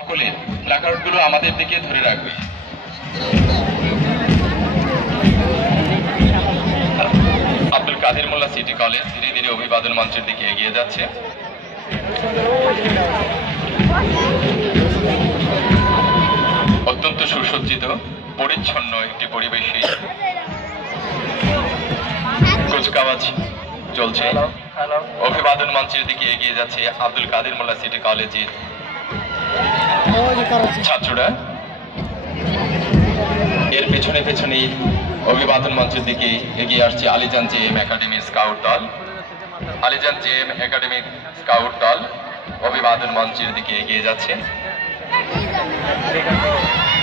সকলে প্ল্যাকার্ডগুলো আমাদের দিকে ধরে রাখবে। আব্দুল কাদের মোল্লা সিটি কলেজ ধীরে ধীরে অভিবাদন মঞ্চের দিকে এগিয়ে যাচ্ছে। অত্যন্ত সুসজ্জিত পরিচ্ছন্ন একটি পরিবেশে কুচকাওয়াজ চলছে। অভিবাদন মঞ্চের দিকে এগিয়ে যাচ্ছে আব্দুল কাদের মোল্লা সিটি কলেজের ছাত্ররা। এর পেছনে পেছনে অভিবাদন মঞ্চের দিকে এগিয়ে আসছে আলীজান জেএম একাডেমির স্কাউট দল। আলীজান জেএম একাডেমির স্কাউট দল অভিবাদন মঞ্চের দিকে এগিয়ে যাচ্ছে।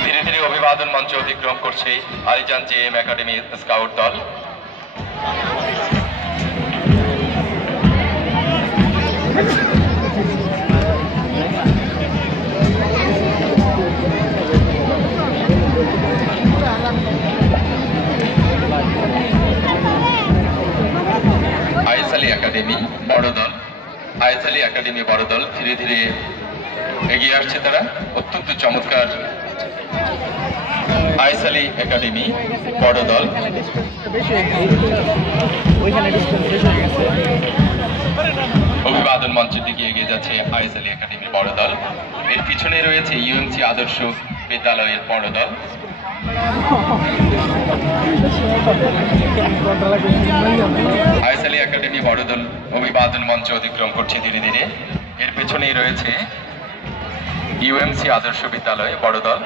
ধীরে ধীরে অভিবাদন মঞ্চ অতিক্রম করছে আলীজান জেএম একাডেমির স্কাউট দল। আইএসএলি একাডেমি বড় দল, আইএসএলি একাডেমি বড় দল ধীরে ধীরে এগিয়ে আসছে। তারা অত্যন্ত চমৎকার আইএসএলি একাডেমি বড় দল। অভিবাদন মঞ্চের দিকে এগিয়ে যাচ্ছে আইএসএলি একাডেমির বড় দল। এর পিছনে রয়েছে ইউএমসি আদর্শ বিদ্যালয়ের বড় দল। আইএসএলি একাডেমি বড় দল অভিবাদন মঞ্চ অতিক্রম করছে ধীরে ধীরে। এর পেছনেই রয়েছে ইউএমসি আদর্শ বিদ্যালয় বড় দল।